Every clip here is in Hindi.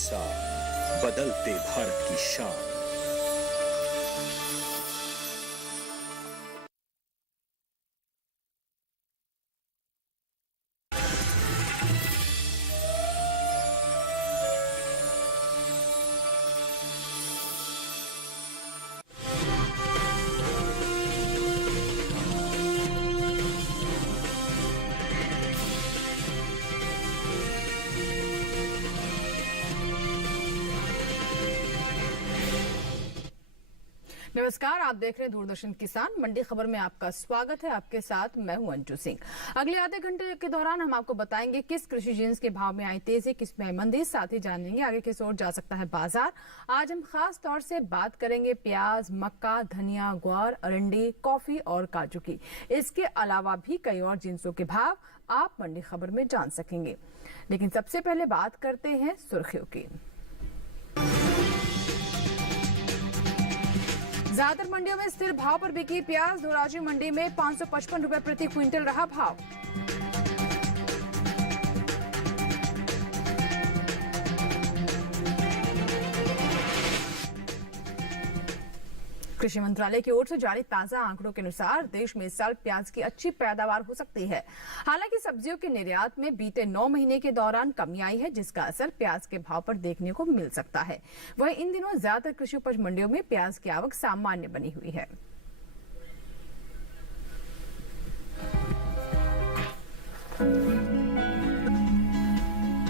किसान, बदलते भारत की शान। नमस्कार, आप देख रहे हैं दूरदर्शन किसान मंडी खबर में आपका स्वागत है। आपके साथ मैं हूं अंजू सिंह। अगले आधे घंटे के दौरान हम आपको बताएंगे किस कृषि जिन्स के भाव में आई तेजी, किस में आई मंदी, साथ ही जानेंगे आगे किस ओर जा सकता है बाजार। आज हम खास तौर से बात करेंगे प्याज, मक्का, धनिया, ग्वार, अरंडी, कॉफी और काजू की। इसके अलावा भी कई और जिन्सों के भाव आप मंडी खबर में जान सकेंगे। लेकिन सबसे पहले बात करते हैं सुर्खियों की। ज्यादातर मंडियों में स्थिर भाव पर बिकी प्याज। धोराजी मंडी में 555 रुपए प्रति क्विंटल रहा भाव। कृषि मंत्रालय की ओर से जारी ताजा आंकड़ों के अनुसार देश में इस साल प्याज की अच्छी पैदावार हो सकती है। हालांकि सब्जियों के निर्यात में बीते 9 महीने के दौरान कमी आई है, जिसका असर प्याज के भाव पर देखने को मिल सकता है। वहीं इन दिनों ज्यादातर कृषि उपज मंडियों में प्याज की आवक सामान्य बनी हुई है।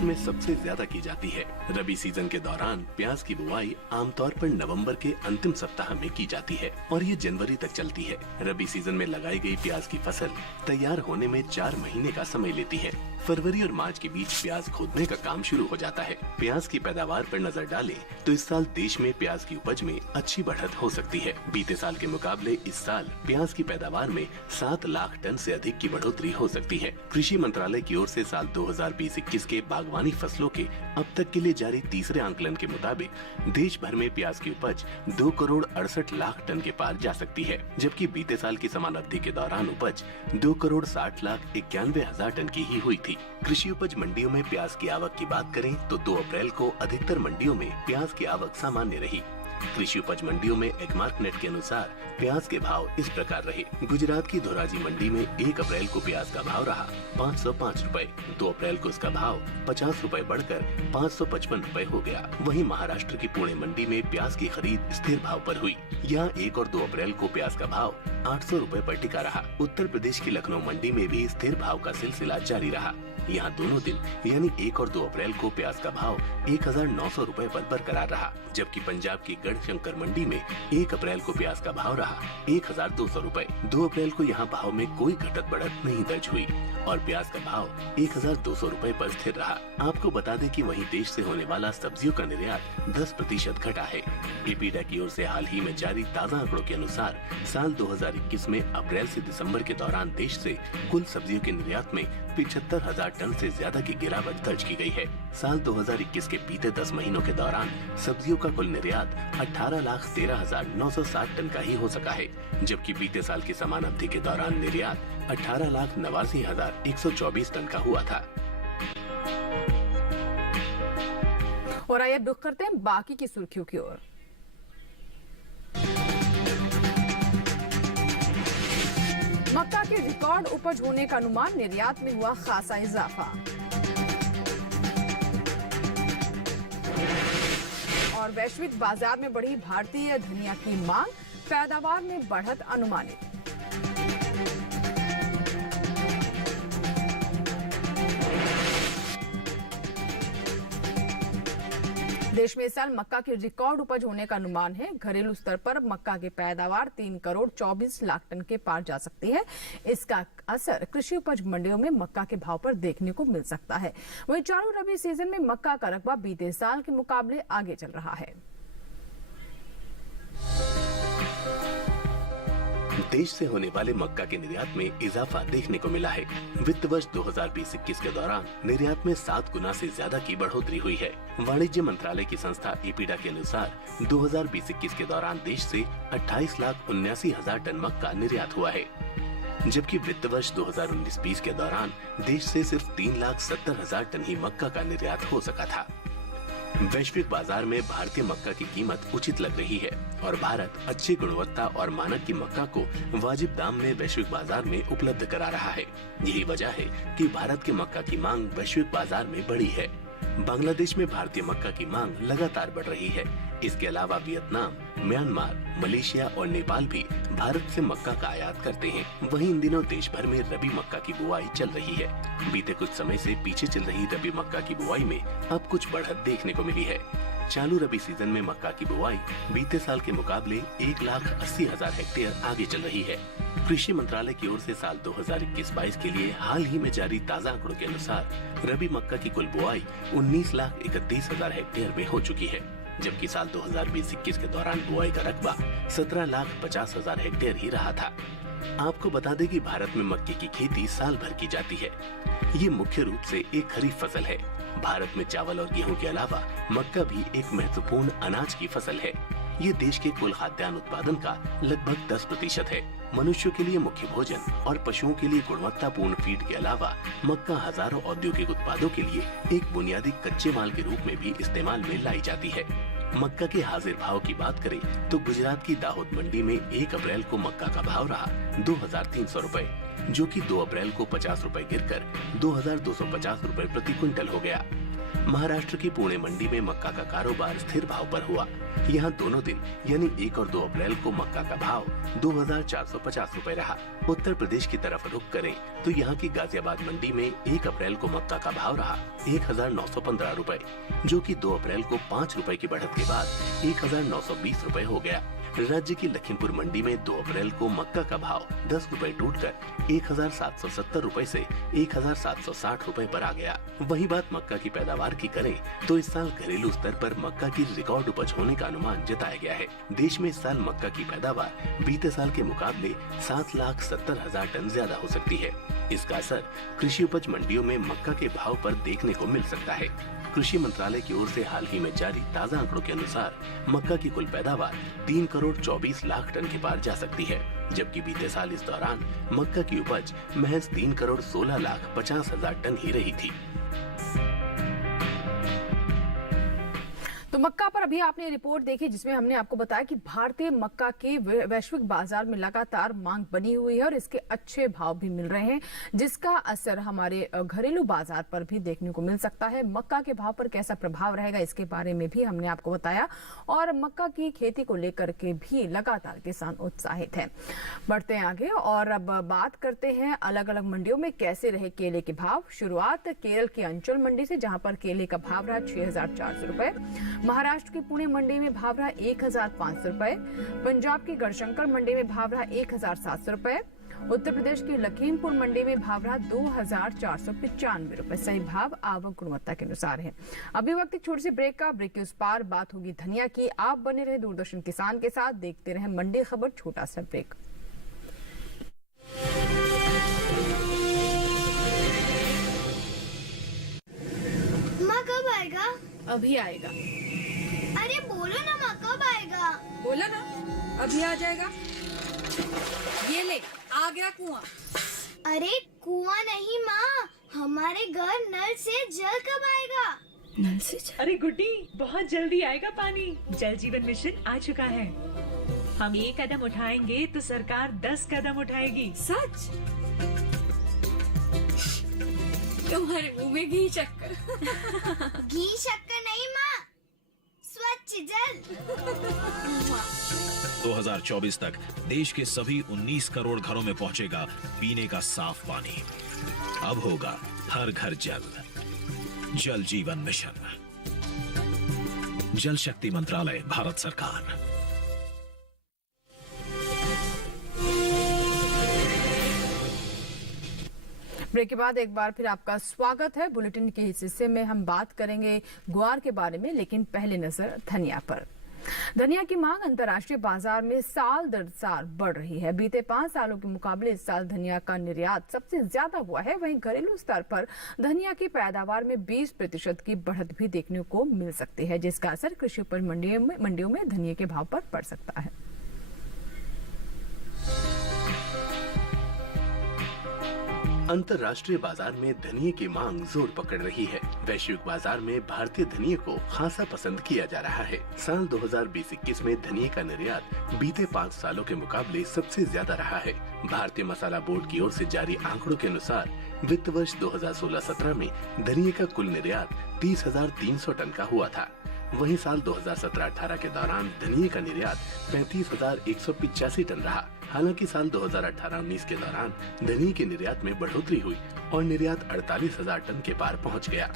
में सबसे ज्यादा की जाती है। रबी सीजन के दौरान प्याज की बुआई आमतौर पर नवंबर के अंतिम सप्ताह में की जाती है और ये जनवरी तक चलती है। रबी सीजन में लगाई गई प्याज की फसल तैयार होने में 4 महीने का समय लेती है। फरवरी और मार्च के बीच प्याज खोदने का काम शुरू हो जाता है। प्याज की पैदावार पर नजर डालें तो इस साल देश में प्याज की उपज में अच्छी बढ़त हो सकती है। बीते साल के मुकाबले इस साल प्याज की पैदावार में 7 लाख टन से अधिक की बढ़ोतरी हो सकती है। कृषि मंत्रालय की ओर से साल 2020-21 के बागवानी फसलों के अब तक के लिए जारी तीसरे आंकलन के मुताबिक देश भर में प्याज की उपज 2 करोड़ 68 लाख टन के पार जा सकती है, जबकि बीते साल की समान अवधि के दौरान उपज 2 करोड़ 60 लाख 91 हजार टन की ही हुई थी। कृषि उपज मंडियों में प्याज की आवक की बात करें तो 2 अप्रैल को अधिकतर मंडियों में प्याज की आवक सामान्य रही। कृषि उपज मंडियों में एग्मार्क नेट के अनुसार प्याज के भाव इस प्रकार रहे। गुजरात की धोराजी मंडी में 1 अप्रैल को प्याज का भाव रहा 505 रुपए। 2 अप्रैल को इसका भाव 50 रुपए बढ़कर 555 रुपए हो गया। वहीं महाराष्ट्र की पुणे मंडी में प्याज की खरीद स्थिर भाव पर हुई। यहाँ 1 और 2 अप्रैल को प्याज का भाव 800 रुपए पर टिका रहा। उत्तर प्रदेश की लखनऊ मंडी में भी स्थिर भाव का सिलसिला जारी रहा। यहाँ दोनों दिन यानी 1 और 2 अप्रैल को प्याज का भाव 1900 रुपए पर बरकरार रहा, जबकि पंजाब की गढ़शंकर मंडी में 1 अप्रैल को प्याज का भाव रहा 1200 रुपए। 2 अप्रैल को यहाँ भाव में कोई घटत बढ़त नहीं दर्ज हुई और प्याज का भाव 1200 रुपए पर स्थिर रहा। आपको बता दें कि वहीं देश से होने वाला सब्जियों का निर्यात 10% घटा है। एपीडा की ओर से हाल ही में जारी ताज़ा आंकड़ों के अनुसार साल 2021 में अप्रैल से दिसंबर के दौरान देश से कुल सब्जियों के निर्यात में 75,000 टन से ज्यादा की गिरावट दर्ज की गई है। साल 2021 के बीते 10 महीनों के दौरान सब्जियों का कुल निर्यात 18,13,960 टन का ही हो सका है, जबकि बीते साल की समान अवधि के दौरान निर्यात 18,89,124 टन का हुआ था। और आइए रुख करते हैं बाकी की सुर्खियों की ओर। मक्का की रिकॉर्ड उपज होने का अनुमान, निर्यात में हुआ खासा इजाफा। और वैश्विक बाजार में बढ़ी भारतीय धनिया की मांग, पैदावार में बढ़त अनुमानित। देश में इस साल मक्का की रिकॉर्ड उपज होने का अनुमान है। घरेलू स्तर पर मक्का की पैदावार 3 करोड़ 24 लाख टन के पार जा सकती है। इसका असर कृषि उपज मंडियों में मक्का के भाव पर देखने को मिल सकता है। वहीं चालू रबी सीजन में मक्का का रकबा बीते साल के मुकाबले आगे चल रहा है। देश से होने वाले मक्का के निर्यात में इजाफा देखने को मिला है। वित्त वर्ष 2020-21 के दौरान निर्यात में 7 गुना से ज्यादा की बढ़ोतरी हुई है। वाणिज्य मंत्रालय की संस्था एपीडा के अनुसार 2020-21 के दौरान देश से 28,79,000 टन मक्का निर्यात हुआ है, जबकि वित्त वर्ष 2019-20 के दौरान देश से सिर्फ 3,70,000 टन ही मक्का का निर्यात हो सका था। वैश्विक बाजार में भारतीय मक्का की कीमत उचित लग रही है और भारत अच्छी गुणवत्ता और मानक की मक्का को वाजिब दाम में वैश्विक बाजार में उपलब्ध करा रहा है। यही वजह है कि भारत के मक्का की मांग वैश्विक बाजार में बढ़ी है। बांग्लादेश में भारतीय मक्का की मांग लगातार बढ़ रही है। इसके अलावा वियतनाम, म्यांमार, मलेशिया और नेपाल भी भारत से मक्का का आयात करते हैं। वहीं इन दिनों देश भर में रबी मक्का की बुआई चल रही है। बीते कुछ समय से पीछे चल रही रबी मक्का की बुआई में अब कुछ बढ़त देखने को मिली है। चालू रबी सीजन में मक्का की बुआई बीते साल के मुकाबले 1,80,000 हेक्टेयर आगे चल रही है। कृषि मंत्रालय की ओर से साल 2021-22 के लिए हाल ही में जारी ताज़ा आंकड़ों के अनुसार रबी मक्का की कुल बुआई 19,31,000 हेक्टेयर में हो चुकी है, जबकि साल 2020-21 के दौरान बुआई का रकबा 17,50,000 हेक्टेयर ही रहा था। आपको बता दें कि भारत में मक्के की खेती साल भर की जाती है। ये मुख्य रूप से एक खरीफ फसल है। भारत में चावल और गेहूं के अलावा मक्का भी एक महत्वपूर्ण अनाज की फसल है। ये देश के कुल खाद्यान्न उत्पादन का लगभग 10% है। मनुष्यों के लिए मुख्य भोजन और पशुओं के लिए गुणवत्तापूर्ण फीड के अलावा मक्का हजारों औद्योगिक उत्पादों के लिए एक बुनियादी कच्चे माल के रूप में भी इस्तेमाल में लाई जाती है। मक्का के हाजिर भाव की बात करें तो गुजरात की दाहोद मंडी में 1 अप्रैल को मक्का का भाव रहा 2,300 रुपए, जो कि 2 अप्रैल को 50 रुपए गिरकर 2,250 रुपए प्रति क्विंटल हो गया। महाराष्ट्र की पुणे मंडी में मक्का का कारोबार स्थिर भाव पर हुआ। यहाँ दोनों दिन यानी 1 और 2 अप्रैल को मक्का का भाव 2,450 रुपए रहा। उत्तर प्रदेश की तरफ रुख करें तो यहाँ की गाजियाबाद मंडी में 1 अप्रैल को मक्का का भाव रहा 1,915 रुपए, जो कि 2 अप्रैल को 5 रुपए की बढ़त के बाद 1,920 रुपए हो गया। राज्य की लखीमपुर मंडी में 2 अप्रैल को मक्का का भाव 10 रुपए टूटकर 1,770 रुपए से 1,760 रुपए पर आ गया। वही बात मक्का की पैदावार की करें तो इस साल घरेलू स्तर पर मक्का की रिकॉर्ड उपज होने का अनुमान जताया गया है। देश में इस साल मक्का की पैदावार बीते साल के मुकाबले 7,70,000 टन ज्यादा हो सकती है। इसका असर कृषि उपज मंडियों में मक्का के भाव पर देखने को मिल सकता है। कृषि मंत्रालय की ओर से हाल ही में जारी ताज़ा आंकड़ों के अनुसार मक्का की कुल पैदावार 3 करोड़ 24 लाख टन के पार जा सकती है, जबकि बीते साल इस दौरान मक्का की उपज महज 3 करोड़ 16 लाख 50 हजार टन ही रही थी। तो मक्का पर अभी आपने रिपोर्ट देखी जिसमें हमने आपको बताया कि भारतीय मक्का की वैश्विक बाजार में लगातार मांग बनी हुई है और इसके अच्छे भाव भी मिल रहे हैं, जिसका असर हमारे घरेलू बाजार पर भी देखने को मिल सकता है। मक्का के भाव पर कैसा प्रभाव रहेगा इसके बारे में भी हमने आपको बताया और मक्का की खेती को लेकर के भी लगातार किसान उत्साहित हैं। बढ़ते हैं आगे और अब बात करते हैं अलग अलग मंडियों में कैसे रहे केले के भाव। शुरुआत केरल की अंचल मंडी से, जहां पर केले का भाव रहा 6,400 रुपए। महाराष्ट्र की पुणे मंडी में भाव रहा 1,500 रुपए। पंजाब की गढ़शंकर मंडी में भाव रहा 1,700 रुपए। उत्तर प्रदेश की लखीमपुर मंडी में भाव रहा 2,495 रुपए। सही भाव आवक गुणवत्ता के अनुसार है। अभी वक्त एक छोटी सी ब्रेक का। ब्रेक के उस पार बात होगी धनिया की। आप बने रहे दूरदर्शन किसान के साथ, देखते रहे मंडी खबर। छोटा सा ब्रेक। माँ कब आएगा? अभी आएगा। अरे बोलो ना माँ कब आएगा? बोला ना अभी आ जाएगा। ये ले आ गया कुआं। अरे कुआं नहीं माँ, हमारे घर नल से जल कब आएगा? नल से जल? अरे गुड्डी, बहुत जल्दी आएगा पानी। जल जीवन मिशन आ चुका है। हम 1 कदम उठाएंगे तो सरकार 10 कदम उठाएगी। सच? तुम्हारे मुंह में घी शक्कर। घी शक्कर नहीं माँ, स्वच्छ जल। 2024 तक देश के सभी 19 करोड़ घरों में पहुंचेगा पीने का साफ पानी। अब होगा हर घर जल। जल जीवन मिशन, जल शक्ति मंत्रालय, भारत सरकार। ब्रेक के बाद एक बार फिर आपका स्वागत है। बुलेटिन के इस हिस्से में हम बात करेंगे ग्वार के बारे में, लेकिन पहले नजर धनिया पर। धनिया की मांग अंतर्राष्ट्रीय बाजार में साल दर साल बढ़ रही है। बीते 5 सालों के मुकाबले इस साल धनिया का निर्यात सबसे ज्यादा हुआ है। वहीं घरेलू स्तर पर धनिया की पैदावार में 20% की बढ़त भी देखने को मिल सकती है, जिसका असर कृषि उपज मंडियों में धनिया के भाव पर पड़ सकता है। अंतर्राष्ट्रीय बाजार में धनिये की मांग जोर पकड़ रही है। वैश्विक बाजार में भारतीय धनिये को खासा पसंद किया जा रहा है। साल 2020-21 में धनिये का निर्यात बीते 5 सालों के मुकाबले सबसे ज्यादा रहा है। भारतीय मसाला बोर्ड की ओर से जारी आंकड़ों के अनुसार वित्त वर्ष 2016-17 में धनिये का कुल निर्यात 30,300 टन का हुआ था। वहीं साल 2017-18 के दौरान धनिये का निर्यात 35,185 टन रहा। हालांकि साल 2018-19 के दौरान धनिये के निर्यात में बढ़ोतरी हुई और निर्यात 48,000 टन के पार पहुंच गया।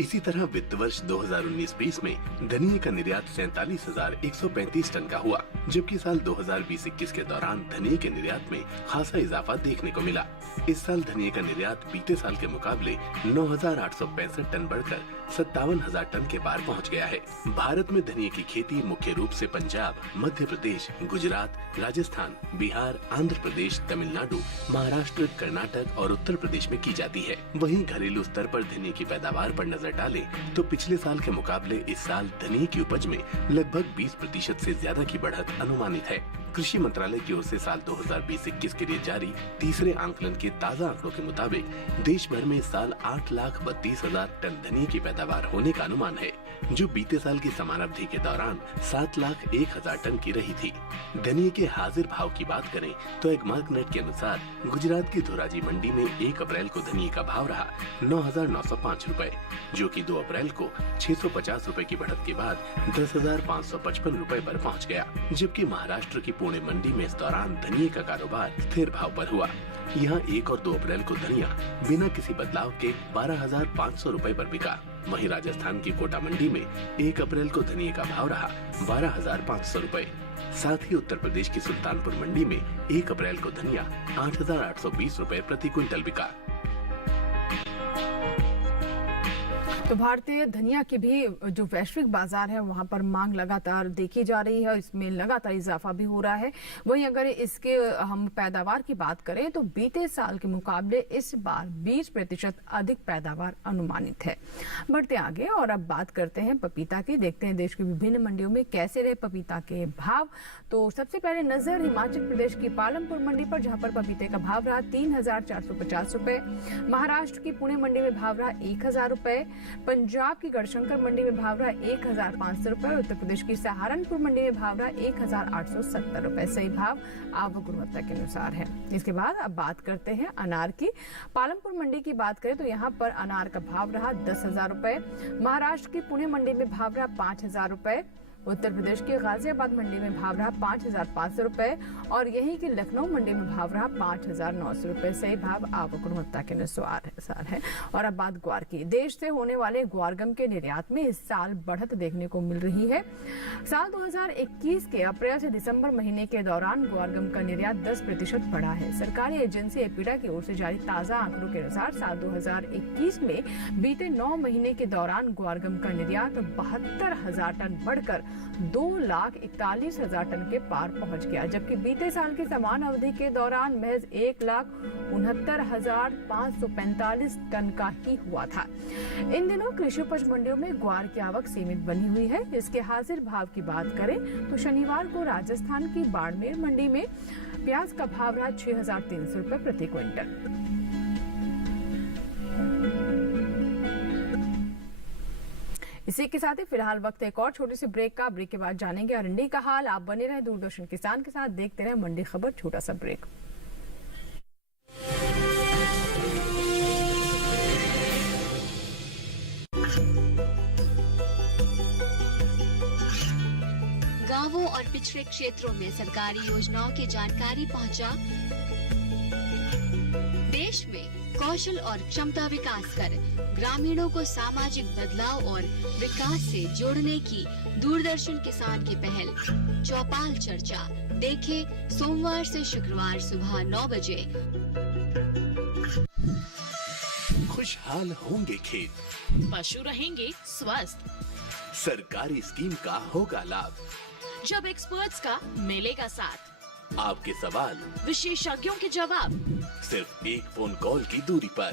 इसी तरह वित्त वर्ष 2019-20 में धनिये का निर्यात 47,135 टन का हुआ, जबकि साल 2020-21 के दौरान धनिये के निर्यात में खासा इजाफा देखने को मिला। इस साल धनिये का निर्यात बीते साल के मुकाबले 9,865 टन बढ़कर 57,000 टन के पार पहुंच गया है। भारत में धनिये की खेती मुख्य रूप से पंजाब, मध्य प्रदेश, गुजरात, राजस्थान, बिहार, आंध्र प्रदेश, तमिलनाडु, महाराष्ट्र, कर्नाटक और उत्तर प्रदेश में की जाती है। वहीं घरेलू स्तर पर धनिये की पैदावार पर नजर डालें तो पिछले साल के मुकाबले इस साल धनिये की उपज में लगभग 20% से ज्यादा की बढ़त अनुमानित है। कृषि मंत्रालय की ओर से साल 2020-21 के लिए जारी तीसरे आंकलन के ताज़ा आंकड़ों के मुताबिक देश भर में इस साल 8,32,000 टन धनिये की पैदावार होने का अनुमान है, जो बीते साल की समान अवधि के दौरान 7,01,000 टन की रही थी। धनिये के हाजिर भाव की बात करें तो एक मार्कनेट के अनुसार गुजरात की धोराजी मंडी में 1 अप्रैल को धनिये का भाव रहा 9,905 रूपए, जो कि 2 अप्रैल को 650 रूपए की बढ़त के बाद 10,555 रूपए पर पहुंच गया। जबकि महाराष्ट्र की पुणे मंडी में इस दौरान धनिये का कारोबार स्थिर भाव पर हुआ। यहाँ 1 और 2 अप्रैल को धनिया बिना किसी बदलाव के 12,500 रूपए पर बिका। वहीं राजस्थान की कोटा मंडी में 1 अप्रैल को धनिये का भाव रहा 12,500 रूपए। साथ ही उत्तर प्रदेश की सुल्तानपुर मंडी में 1 अप्रैल को धनिया 8,820 रूपए प्रति क्विंटल बिका। तो भारतीय धनिया की भी जो वैश्विक बाजार है वहां पर मांग लगातार देखी जा रही है, इसमें लगातार इजाफा भी हो रहा है। वहीं अगर इसके हम पैदावार की बात करें तो बीते साल के मुकाबले इस बार 20% अधिक पैदावार अनुमानित है। बढ़ते आगे और अब बात करते हैं पपीता की। देखते हैं देश की विभिन्न मंडियों में कैसे रहे पपीता के भाव। तो सबसे पहले नजर हिमाचल प्रदेश की पालमपुर मंडी पर, जहां पर पपीते का भाव रहा 3,450 रूपए। महाराष्ट्र की पुणे मंडी में भाव रहा 1,000 रूपए। पंजाब की गढ़शंकर मंडी में भाव रहा 1,500 रूपए। उत्तर प्रदेश की सहारनपुर मंडी में भाव रहा 1,870 रूपए। सही भाव आवक गुणवत्ता के अनुसार है। इसके बाद अब बात करते हैं अनार की। पालमपुर मंडी की बात करें तो यहाँ पर अनार का भाव रहा 10,000 रूपए। महाराष्ट्र की पुणे मंडी में भाव रहा 5,000 रूपए। उत्तर प्रदेश की गाजियाबाद मंडी में भाव रहा 5,500 रूपए और यहीं की लखनऊ मंडी में भाव रहा 5,900 रूपए। सही भाव आवक गुणवत्ता के अनुसार है। और अब बात ग्वार की। देश से होने वाले ग्वारगम के निर्यात में इस साल बढ़त देखने को मिल रही है। साल 2021 के अप्रैल से दिसंबर महीने के दौरान ग्वारगम का निर्यात 10% बढ़ा है। सरकारी एजेंसी एपीडा की ओर से जारी ताजा आंकड़ों के अनुसार साल 2021 में बीते 9 महीने के दौरान ग्वारगम का निर्यात 72,000 टन बढ़कर 2,41,000 टन के पार पहुंच गया, जबकि बीते साल की समान अवधि के दौरान महज 1,69,545 टन का ही हुआ था। इन दिनों कृषि उपज मंडियों में ग्वार की आवक सीमित बनी हुई है। इसके हाजिर भाव की बात करें तो शनिवार को राजस्थान की बाड़मेर मंडी में प्याज का भाव रहा 6,300 रूपए प्रति क्विंटल। इसी के साथ ही फिलहाल वक्त एक और छोटे से ब्रेक का। ब्रेक के बाद जानेंगे अरंडी का हाल। आप बने रहे दूरदर्शन किसान के साथ, देखते रहे मंडी खबर। छोटा सा ब्रेक। गांवों और पिछड़े क्षेत्रों में सरकारी योजनाओं की जानकारी पहुंचा। देश में कौशल और क्षमता विकास कर ग्रामीणों को सामाजिक बदलाव और विकास से जोड़ने की दूरदर्शन किसान की पहल चौपाल चर्चा देखें सोमवार से शुक्रवार सुबह 9 बजे। खुशहाल होंगे खेत, पशु रहेंगे स्वस्थ, सरकारी स्कीम का होगा लाभ, जब एक्सपर्ट्स का मिलेगा साथ, आपके सवाल विशेषज्ञों के जवाब, सिर्फ एक फोन कॉल की दूरी पर।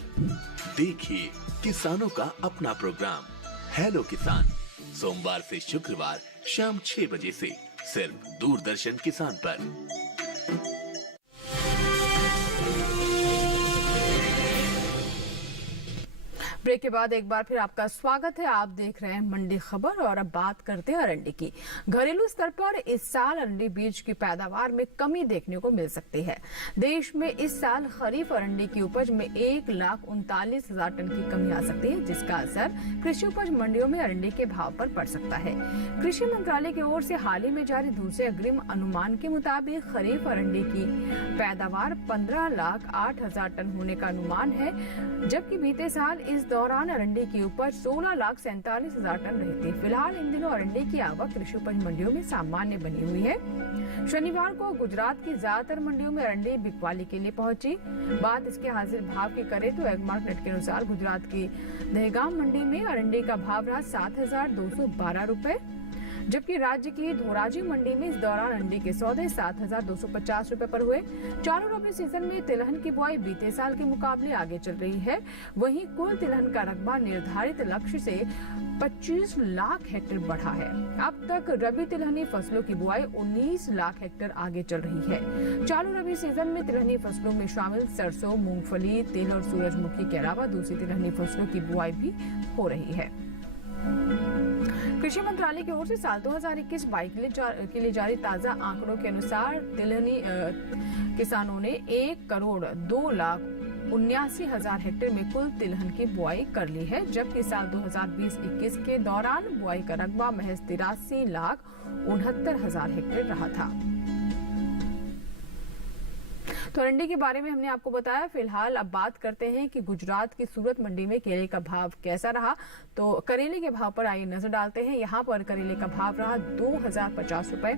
देखिए किसानों का अपना प्रोग्राम हेलो किसान, सोमवार से शुक्रवार शाम 6 बजे से सिर्फ दूरदर्शन किसान पर। ब्रेक के बाद एक बार फिर आपका स्वागत है। आप देख रहे हैं मंडी खबर और अब बात करते हैं अरंडी की। घरेलू स्तर पर इस साल अरंडी बीज की पैदावार में कमी देखने को मिल सकती है। देश में इस साल खरीफ अरंडी की उपज में 1,39,000 टन की कमी आ सकती है, जिसका असर कृषि उपज मंडियों में अरंडी के भाव पर पड़ सकता है। कृषि मंत्रालय की ओर से हाल ही में जारी दूसरे अग्रिम अनुमान के मुताबिक खरीफ अरंडी की पैदावार 15,08,000 टन होने का अनुमान है, जबकि बीते साल इस दौरान अरंडी की उपज 16,47,000 टन रही थी। फिलहाल इन दिनों अरंडी की आवक कृषि उपज मंडियों में सामान्य बनी हुई है। शनिवार को गुजरात की ज्यादातर मंडियों में अरंडी बिकवाली के लिए पहुंची। बात इसके हाजिर भाव की करें तो एगमार्क नेट के अनुसार गुजरात की दहेगाम मंडी में अरंडी का भाव रहा 7,212 रुपए, जबकि राज्य की धोराजी मंडी में इस दौरान अंडी के सौदे 7,250 रुपए पर हुए। चालू रबी सीजन में तिलहन की बुआई बीते साल के मुकाबले आगे चल रही है। वहीं कुल तिलहन का रकबा निर्धारित लक्ष्य से 25 लाख हेक्टेयर बढ़ा है। अब तक रबी तिलहनी फसलों की बुआई 19 लाख हेक्टेयर आगे चल रही है। चालू रबी सीजन में तिलहनी फसलों में शामिल सरसों, मूंगफली, तिल और सूरजमुखी के अलावा दूसरी तिलहनी फसलों की बुआई भी हो रही है। कृषि मंत्रालय की ओर से साल 2021-22 के लिए जारी ताजा आंकड़ों के अनुसार तिलहनी किसानों ने 1,02,79,000 हेक्टेयर में कुल तिलहन की बुआई कर ली है, जबकि साल 2020-21 के दौरान बुआई का रकबा महज 83,69,000 हेक्टेयर रहा था। तो अरंडी के बारे में हमने आपको बताया। फिलहाल अब बात करते हैं कि गुजरात की सूरत मंडी में केले का भाव कैसा रहा। तो करेले के भाव पर आइए नजर डालते हैं। यहाँ पर करेले का भाव रहा 2,050 रुपए।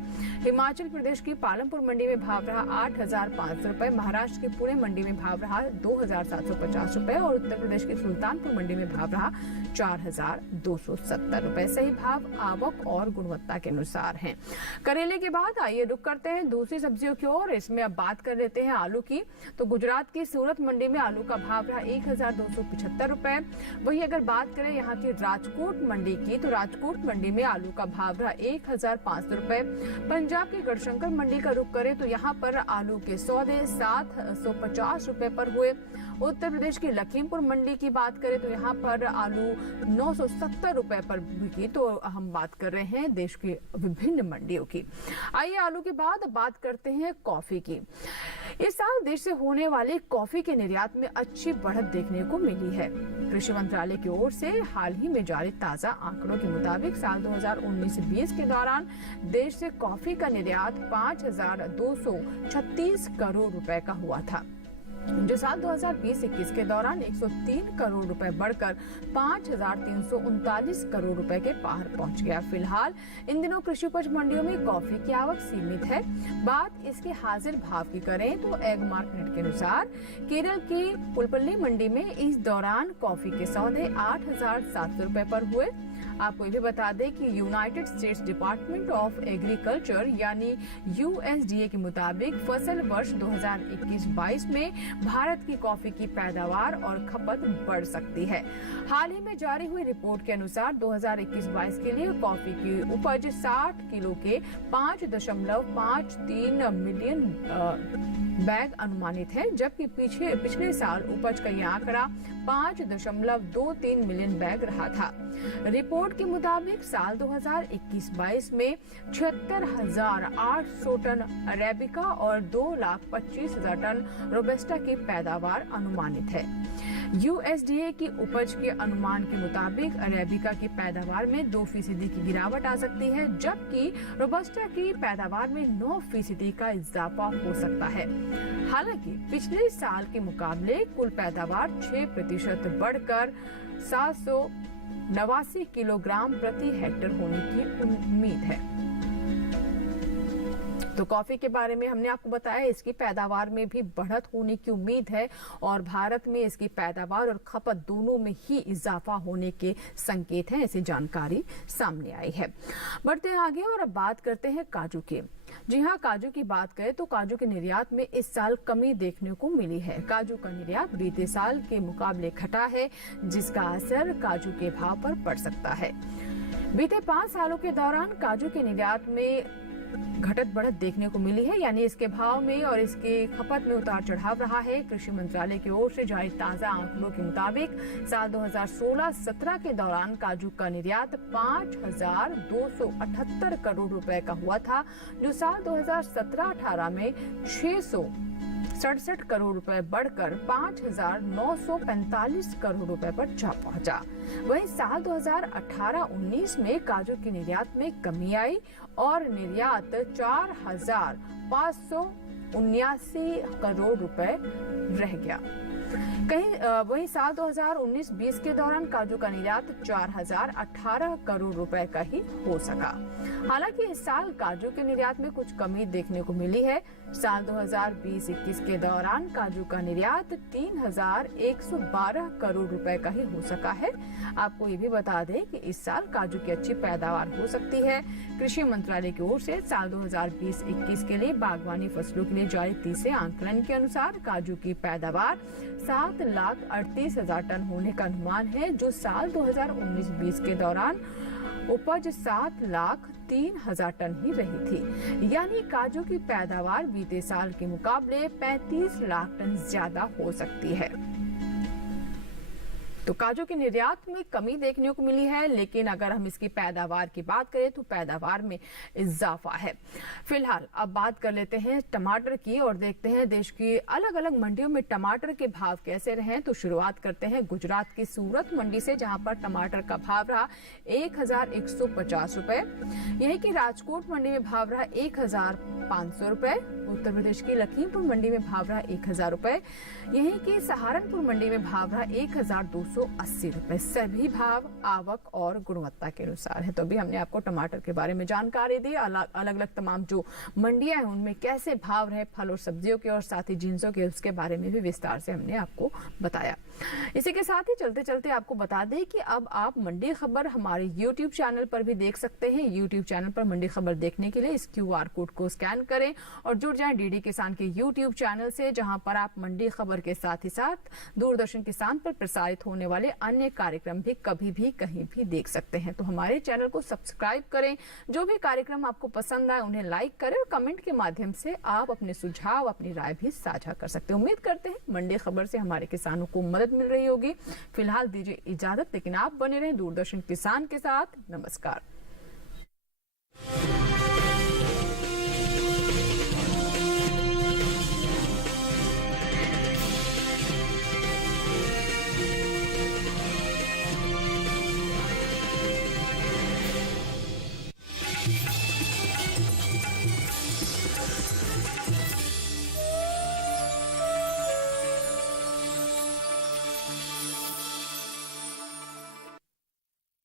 हिमाचल प्रदेश की पालमपुर मंडी में भाव रहा 8,500 रुपए। महाराष्ट्र की पुणे मंडी में भाव रहा 2,750 रुपए और उत्तर प्रदेश की सुल्तानपुर मंडी में भाव रहा 4,270 रुपए। सही भाव आवक और गुणवत्ता के अनुसार हैं। करेले के बाद आइए रुक करते हैं दूसरी सब्जियों की ओर। इसमें अब बात कर लेते हैं आलू की। तो गुजरात की सूरत मंडी में आलू का भाव रहा 1,275 रुपए। वहीं अगर बात करें यहाँ की राजकोट मंडी की, तो राजकोट मंडी में आलू का भाव रहा 1,500 रुपए। पंजाब की गढ़शंकर मंडी का रुख करें तो यहाँ पर आलू के सौदे 750 रुपए पर हुए। उत्तर प्रदेश की लखीमपुर मंडी की बात करें तो यहाँ पर आलू 970 रुपए पर बिकी। तो हम बात कर रहे हैं देश की विभिन्न मंडियों की। आइए आलू के बाद बात करते हैं कॉफी की। इस साल देश से होने वाली कॉफी के निर्यात में अच्छी बढ़त देखने को मिली है। कृषि मंत्रालय की ओर से हाल ही में जारी ताजा आंकड़ों के मुताबिक साल 2019-20 के दौरान देश से कॉफी का निर्यात 5,236 करोड़ रुपए का हुआ था, जो साल 2020-21 के दौरान 103 करोड़ रुपए बढ़कर 5,339 करोड़ रुपए के पार पहुंच गया। फिलहाल इन दिनों कृषि उपज मंडियों में कॉफी की आवक सीमित है। बात इसके हाजिर भाव की करें तो एगमार्क नेट के अनुसार केरल की पुलपल्ली मंडी में इस दौरान कॉफी के सौदे 8,700 रुपए पर हुए। आपको ये भी बता दें कि United states department of agriculture यानी USDA के मुताबिक फसल वर्ष 2021-22 में भारत की कॉफी की पैदावार और खपत बढ़ सकती है। हाल ही में जारी हुई रिपोर्ट के अनुसार 2021-22 के लिए कॉफी की उपज 60 किलो के 5.53 मिलियन बैग अनुमानित है, जबकि पिछले साल उपज का यह आंकड़ा 5.23 मिलियन बैग रहा था। रिपोर्ट के मुताबिक साल 2021-22 में 76,800 टन अरेबिका और 2,25,000 टन रोबस्टा की पैदावार अनुमानित है। USDA की उपज के अनुमान के मुताबिक अरेबिका की पैदावार में 2% की गिरावट आ सकती है, जबकि रोबस्टा की पैदावार में 9% का इजाफा हो सकता है। हालांकि पिछले साल के मुकाबले कुल पैदावार 6% बढ़कर 789 किलोग्राम प्रति हेक्टेयर होने की उम्मीद है। तो कॉफी के बारे में हमने आपको बताया, इसकी पैदावार में भी बढ़त होने की उम्मीद है और भारत में इसकी पैदावार और खपत दोनों में ही इजाफा होने के संकेत हैं, ऐसी जानकारी सामने आई है। बढ़ते हैं आगे और अब बात करते हैं काजू की। जी हाँ, काजू की बात करें तो काजू के निर्यात में इस साल कमी देखने को मिली है। काजू का निर्यात बीते साल के मुकाबले घटा है, जिसका असर काजू के भाव पर पड़ सकता है। बीते 5 सालों के दौरान काजू के निर्यात में घटत बढ़त देखने को मिली है, यानी इसके भाव में और इसके खपत में उतार चढ़ाव रहा है। कृषि मंत्रालय की ओर से जारी ताजा आंकड़ों के मुताबिक साल 2016-17 के दौरान काजू का निर्यात 5,278 करोड़ रुपए का हुआ था, जो साल 2017-18 में 667 करोड़ रुपए बढ़कर 5,945 करोड़ रुपए पर जा पहुंचा। वहीं साल 2018-19 में काजू की निर्यात में कमी आई और निर्यात 4,579 करोड़ रुपए रह गया। वहीं साल 2019-20 के दौरान काजू का निर्यात 4,018 करोड़ रुपए का ही हो सका। हालांकि इस साल काजू के निर्यात में कुछ कमी देखने को मिली है। साल 2020-21 के दौरान काजू का निर्यात 3,112 करोड़ रुपए का ही हो सका है। आपको ये भी बता दें कि इस साल काजू की अच्छी पैदावार हो सकती है। कृषि मंत्रालय की ओर से साल 2020-21 के लिए बागवानी फसलों के लिए जारी तीसरे आंकलन के अनुसार काजू की पैदावार 7,38,000 टन होने का अनुमान है, जो साल 2019-20 के दौरान उपज 7,03,000 टन ही रही थी। यानी काजू की पैदावार बीते साल के मुकाबले 35 लाख टन ज्यादा हो सकती है। तो काजू के निर्यात में कमी देखने को मिली है, लेकिन अगर हम इसकी पैदावार की बात करें तो पैदावार में इजाफा है। फिलहाल अब बात कर लेते हैं टमाटर की और देखते हैं देश की अलग अलग मंडियों में टमाटर के भाव कैसे रहे। तो शुरुआत करते हैं गुजरात की सूरत मंडी से, जहां पर टमाटर का भाव रहा 1,150 रुपए। यही कि राजकोट मंडी में भाव रहा 1,500 रुपए। उत्तर प्रदेश की लखीमपुर मंडी में भाव रहा 1,000 रुपए। यही कि सहारनपुर मंडी में भाव रहा 1,280 रुपए। सभी भाव आवक और गुणवत्ता के अनुसार है। तो अभी हमने आपको टमाटर के बारे में जानकारी दी, अलग अलग तमाम जो मंडियां हैं उनमें कैसे भाव रहे फल और सब्जियों के और साथ ही जिन्सों के, उसके बारे में भी विस्तार से हमने आपको बताया। इसी के साथ ही चलते चलते आपको बता दें कि अब आप मंडी खबर हमारे YouTube चैनल पर भी देख सकते हैं। YouTube चैनल पर मंडी खबर देखने के लिए इस QR कोड को स्कैन करें और जुड़ जाएं DD किसान के YouTube चैनल से, जहां पर आप मंडी खबर के साथ ही साथ दूरदर्शन किसान पर प्रसारित होने वाले अन्य कार्यक्रम भी कभी भी कहीं भी देख सकते हैं। तो हमारे चैनल को सब्सक्राइब करें, जो भी कार्यक्रम आपको पसंद आए उन्हें लाइक करें और कमेंट के माध्यम से आप अपने सुझाव, अपनी राय भी साझा कर सकते हैं। उम्मीद करते हैं मंडी खबर से हमारे किसानों को मदद मिल रही होगी। फिलहाल दीजिए इजाजत, लेकिन आप बने रहें दूरदर्शन किसान के साथ। नमस्कार।